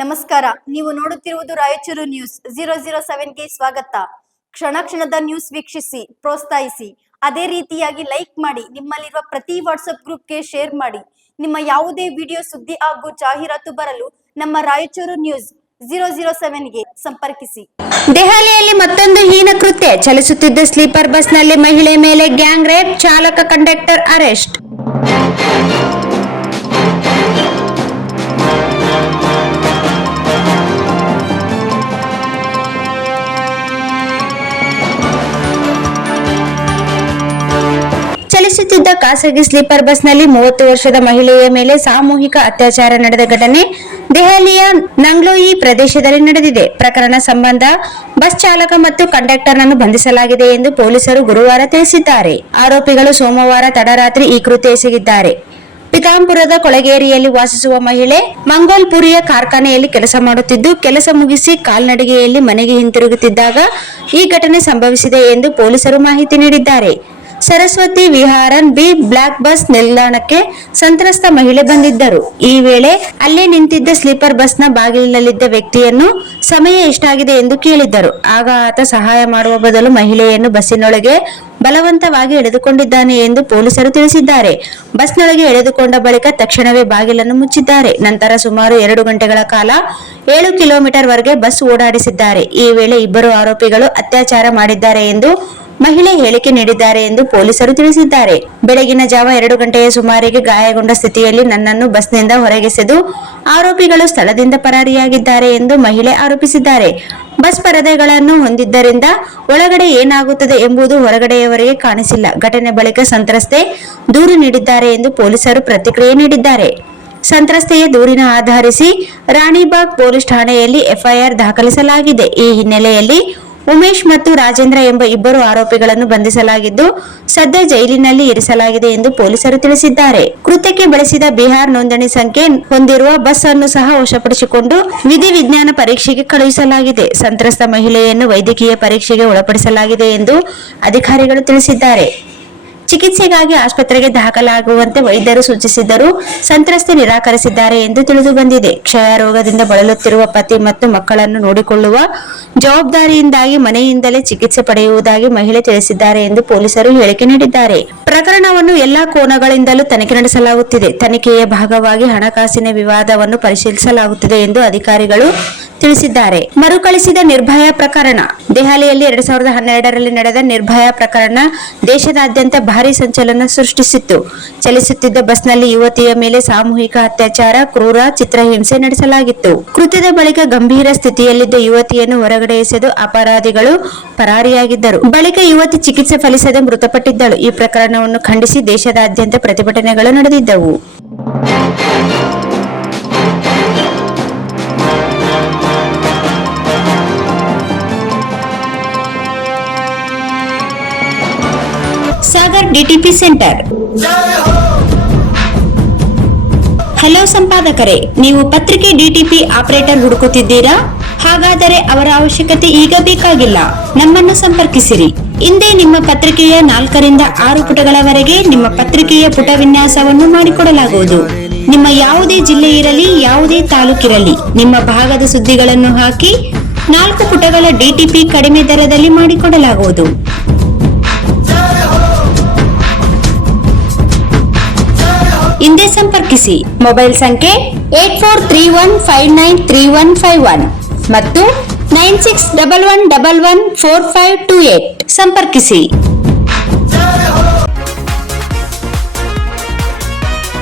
ನಮಸ್ಕಾರ. ನೀವು ನೋಡುತ್ತಿರುವುದು ರಾಯಚೂರು ನ್ಯೂಸ್ 007ಗೆ ಸ್ವಾಗತ. ಕ್ಷಣ ಕ್ಷಣದ ನ್ಯೂಸ್ ವೀಕ್ಷಿಸಿ, ಪ್ರೋತ್ಸಾಹಿಸಿ. ಅದೇ ರೀತಿಯಾಗಿ ಲೈಕ್ ಮಾಡಿ, ನಿಮ್ಮಲ್ಲಿರುವ ಪ್ರತಿ ವಾಟ್ಸ್ಆಪ್ ಗ್ರೂಪ್ಗೆ ಶೇರ್ ಮಾಡಿ. ನಿಮ್ಮ ಯಾವುದೇ ವಿಡಿಯೋ, ಸುದ್ದಿ ಹಾಗೂ ಜಾಹೀರಾತು ಬರಲು ನಮ್ಮ ರಾಯಚೂರು ನ್ಯೂಸ್ 007ಗೆ ಸಂಪರ್ಕಿಸಿ. ದೆಹಲಿಯಲ್ಲಿ ಮತ್ತೊಂದು ಹೀನ ಕೃತ್ಯ. ಚಲಿಸುತ್ತಿದ್ದ ಸ್ಲೀಪರ್ ಬಸ್ನಲ್ಲಿ ಮಹಿಳೆ ಮೇಲೆ ಗ್ಯಾಂಗ್ ರೇಪ್, ಚಾಲಕ ಕಂಡಕ್ಟರ್ ಅರೆಸ್ಟ್. ಚಲಿಸುತ್ತಿದ್ದ ಖಾಸಗಿ ಸ್ಲೀಪರ್ ಬಸ್ನಲ್ಲಿ 30 ವರ್ಷದ ಮಹಿಳೆಯ ಮೇಲೆ ಸಾಮೂಹಿಕ ಅತ್ಯಾಚಾರ ನಡೆದ ಘಟನೆ ದೆಹಲಿಯ ನಂಗ್ಲೋಯಿ ಪ್ರದೇಶದಲ್ಲಿ ನಡೆದಿದೆ. ಪ್ರಕರಣ ಸಂಬಂಧ ಬಸ್ ಚಾಲಕ ಮತ್ತು ಕಂಡಕ್ಟರ್ ಅನ್ನು ಬಂಧಿಸಲಾಗಿದೆ ಎಂದು ಪೊಲೀಸರು ಗುರುವಾರ ತಿಳಿಸಿದ್ದಾರೆ. ಆರೋಪಿಗಳು ಸೋಮವಾರ ತಡರಾತ್ರಿ ಈ ಕೃತ್ಯ ಎಸಗಿದ್ದಾರೆ. ಪಿತಾಂಪುರದ ಕೊಳಗೇರಿಯಲ್ಲಿ ವಾಸಿಸುವ ಮಹಿಳೆ ಮಂಗೋಲ್ಪುರಿಯ ಕಾರ್ಖಾನೆಯಲ್ಲಿ ಕೆಲಸ ಮಾಡುತ್ತಿದ್ದು, ಕೆಲಸ ಮುಗಿಸಿ ಕಾಲ್ನಡಿಗೆಯಲ್ಲಿ ಮನೆಗೆ ಹಿಂತಿರುಗುತ್ತಿದ್ದಾಗ ಈ ಘಟನೆ ಸಂಭವಿಸಿದೆ ಎಂದು ಪೊಲೀಸರು ಮಾಹಿತಿ ನೀಡಿದ್ದಾರೆ. ಸರಸ್ವತಿ ವಿಹಾರನ್ ಬಿ ಬ್ಲಾಕ್ ಬಸ್ ನಿಲ್ದಾಣಕ್ಕೆ ಸಂತ್ರಸ್ತ ಮಹಿಳೆ ಬಂದಿದ್ದರು. ಈ ವೇಳೆ ಅಲ್ಲೇ ನಿಂತಿದ್ದ ಸ್ಲೀಪರ್ ಬಸ್ನ ಬಾಗಿಲಿನಲ್ಲಿದ್ದ ವ್ಯಕ್ತಿಯನ್ನು ಸಮಯ ಎಷ್ಟಾಗಿದೆ ಎಂದು ಕೇಳಿದ್ದರು. ಆಗ ಆತ ಸಹಾಯ ಮಾಡುವ ಬದಲು ಮಹಿಳೆಯನ್ನು ಬಸ್ಸಿನೊಳಗೆ ಬಲವಂತವಾಗಿ ಎಳೆದುಕೊಂಡಿದ್ದಾನೆ ಎಂದು ಪೊಲೀಸರು ತಿಳಿಸಿದ್ದಾರೆ. ಬಸ್ನೊಳಗೆ ಎಳೆದುಕೊಂಡ ಬಳಿಕ ತಕ್ಷಣವೇ ಬಾಗಿಲನ್ನು ಮುಚ್ಚಿದ್ದಾರೆ. ನಂತರ ಸುಮಾರು 2 ಗಂಟೆಗಳ ಕಾಲ 7 ಕಿಲೋಮೀಟರ್ ವರೆಗೆ ಬಸ್ ಓಡಾಡಿಸಿದ್ದಾರೆ. ಈ ವೇಳೆ ಇಬ್ಬರು ಆರೋಪಿಗಳು ಅತ್ಯಾಚಾರ ಮಾಡಿದ್ದಾರೆ ಎಂದು ಮಹಿಳೆ ಹೇಳಿಕೆ ನೀಡಿದ್ದಾರೆ ಎಂದು ಪೊಲೀಸರು ತಿಳಿಸಿದ್ದಾರೆ. ಬೆಳಗಿನ ಜಾವ 2 ಗಂಟೆಯ ಸುಮಾರಿಗೆ ಗಾಯಗೊಂಡ ಸ್ಥಿತಿಯಲ್ಲಿ ನನ್ನನ್ನು ಬಸ್ನಿಂದ ಹೊರಗೆಸೆದು ಆರೋಪಿಗಳು ಸ್ಥಳದಿಂದ ಪರಾರಿಯಾಗಿದ್ದಾರೆ ಎಂದು ಮಹಿಳೆ ಆರೋಪಿಸಿದ್ದಾರೆ. ಬಸ್ ಪರದೆಗಳನ್ನು ಹೊಂದಿದ್ದರಿಂದ ಒಳಗಡೆ ಏನಾಗುತ್ತದೆ ಎಂಬುದು ಹೊರಗಡೆಯವರಿಗೆ ಕಾಣಿಸಿಲ್ಲ. ಘಟನೆ ಬಳಿಕ ಸಂತ್ರಸ್ತೆ ದೂರು ನೀಡಿದ್ದಾರೆ ಎಂದು ಪೊಲೀಸರು ಪ್ರತಿಕ್ರಿಯೆ ನೀಡಿದ್ದಾರೆ. ಸಂತ್ರಸ್ತೆಯ ದೂರಿನ ಆಧರಿಸಿ ರಾಣಿಬಾಗ್ ಪೊಲೀಸ್ ಠಾಣೆಯಲ್ಲಿ ಎಫ್ಐಆರ್ ದಾಖಲಿಸಲಾಗಿದೆ. ಈ ಹಿನ್ನೆಲೆಯಲ್ಲಿ ಉಮೇಶ್ ಮತ್ತು ರಾಜೇಂದ್ರ ಎಂಬ ಇಬ್ಬರು ಆರೋಪಿಗಳನ್ನು ಬಂಧಿಸಲಾಗಿದ್ದು, ಸದ್ಯ ಜೈಲಿನಲ್ಲಿ ಇರಿಸಲಾಗಿದೆ ಎಂದು ಪೊಲೀಸರು ತಿಳಿಸಿದ್ದಾರೆ. ಕೃತ್ಯಕ್ಕೆ ಬಳಸಿದ ಬಿಹಾರ್ ನೋಂದಣಿ ಸಂಖ್ಯೆ ಹೊಂದಿರುವ ಬಸ್ ಅನ್ನು ಸಹ ವಶಪಡಿಸಿಕೊಂಡು ವಿಧಿವಿಜ್ಞಾನ ಪರೀಕ್ಷೆಗೆ ಕಳುಹಿಸಲಾಗಿದೆ. ಸಂತ್ರಸ್ತ ಮಹಿಳೆಯನ್ನು ವೈದ್ಯಕೀಯ ಪರೀಕ್ಷೆಗೆ ಒಳಪಡಿಸಲಾಗಿದೆ ಎಂದು ಅಧಿಕಾರಿಗಳು ತಿಳಿಸಿದ್ದಾರೆ. ಚಿಕಿತ್ಸೆಗಾಗಿ ಆಸ್ಪತ್ರೆಗೆ ದಾಖಲಾಗುವಂತೆ ವೈದ್ಯರು ಸೂಚಿಸಿದ್ದರೂ ಸಂತ್ರಸ್ತೆ ನಿರಾಕರಿಸಿದ್ದಾರೆ ಎಂದು ತಿಳಿದು ಬಂದಿದೆ. ಕ್ಷಯ ರೋಗದಿಂದ ಬಳಲುತ್ತಿರುವ ಪತಿ ಮತ್ತು ಮಕ್ಕಳನ್ನು ನೋಡಿಕೊಳ್ಳುವ ಜವಾಬ್ದಾರಿಯಿಂದಾಗಿ ಮನೆಯಿಂದಲೇ ಚಿಕಿತ್ಸೆ ಪಡೆಯುವುದಾಗಿ ಮಹಿಳೆ ತಿಳಿಸಿದ್ದಾರೆ ಎಂದು ಪೊಲೀಸರು ಹೇಳಿಕೆ ನೀಡಿದ್ದಾರೆ. ಪ್ರಕರಣವನ್ನು ಎಲ್ಲಾ ಕೋನಗಳಿಂದಲೂ ತನಿಖೆ ನಡೆಸಲಾಗುತ್ತಿದೆ. ತನಿಖೆಯ ಭಾಗವಾಗಿ ಹಣಕಾಸಿನ ವಿವಾದವನ್ನು ಪರಿಶೀಲಿಸಲಾಗುತ್ತಿದೆ ಎಂದು ಅಧಿಕಾರಿಗಳು ತಿಳಿಸಿದ್ದಾರೆ. ಮರುಕಳಿಸಿದ ನಿರ್ಭಯ ಪ್ರಕರಣ. ದೆಹಲಿಯಲ್ಲಿ 2012ರಲ್ಲಿ ನಡೆದ ನಿರ್ಭಯ ಪ್ರಕರಣ ದೇಶದಾದ್ಯಂತ ಭಾರೀ ಸಂಚಲನ ಸೃಷ್ಟಿಸಿತ್ತು. ಚಲಿಸುತ್ತಿದ್ದ ಬಸ್ನಲ್ಲಿ ಯುವತಿಯ ಮೇಲೆ ಸಾಮೂಹಿಕ ಅತ್ಯಾಚಾರ, ಕ್ರೂರ ಚಿತ್ರಹಿಂಸೆ ನಡೆಸಲಾಗಿತ್ತು. ಕೃತ್ಯದ ಬಳಿಕ ಗಂಭೀರ ಸ್ಥಿತಿಯಲ್ಲಿದ್ದ ಯುವತಿಯನ್ನು ಹೊರಗಡೆ ಎಸೆದು ಅಪರಾಧಿಗಳು ಪರಾರಿಯಾಗಿದ್ದರು. ಬಳಿಕ ಯುವತಿ ಚಿಕಿತ್ಸೆ ಫಲಿಸದೆ ಮೃತಪಟ್ಟಿದ್ದಳು. ಈ ಪ್ರಕರಣವನ್ನು ಖಂಡಿಸಿ ದೇಶದಾದ್ಯಂತ ಪ್ರತಿಭಟನೆಗಳು ನಡೆದಿದ್ದವು. Sagar DTP centre. ಹಲೋ ಸಂಪಾದಕರೇ, ನೀವು ಪತ್ರಿಕೆ ಡಿಟಿಪಿ ಆಪರೇಟರ್ ಹುಡುಕುತ್ತಿದ್ದೀರಾ? ಹಾಗಾದರೆ ಅವರ ಅವಶ್ಯಕತೆ ಈಗ ಬೇಕಾಗಿಲ್ಲ. ನಮ್ಮನ್ನು ಸಂಪರ್ಕಿಸಿರಿ. ಇಂದೇ ನಿಮ್ಮ ಪತ್ರಿಕೆಯ 4 ರಿಂದ 6 ಪುಟಗಳವರೆಗೆ ನಿಮ್ಮ ಪತ್ರಿಕೆಯ ಪುಟ ವಿನ್ಯಾಸವನ್ನು ಮಾಡಿಕೊಡಲಾಗುವುದು. ನಿಮ್ಮ ಯಾವುದೇ ಜಿಲ್ಲೆ ಇರಲಿ, ಯಾವುದೇ ತಾಲೂಕಿರಲಿ, ನಿಮ್ಮ ಭಾಗದ ಸುದ್ದಿಗಳನ್ನು ಹಾಕಿ 4 ಪುಟಗಳ ಡಿಟಿಪಿ ಕಡಿಮೆ ದರದಲ್ಲಿ ಮಾಡಿಕೊಡಲಾಗುವುದು. ಹಿಂದೆ ಸಂಪರ್ಕಿಸಿ. ಮೊಬೈಲ್ ಸಂಖ್ಯೆ 8431593151 ಮತ್ತು 9611114528 ಸಂಪರ್ಕಿಸಿ.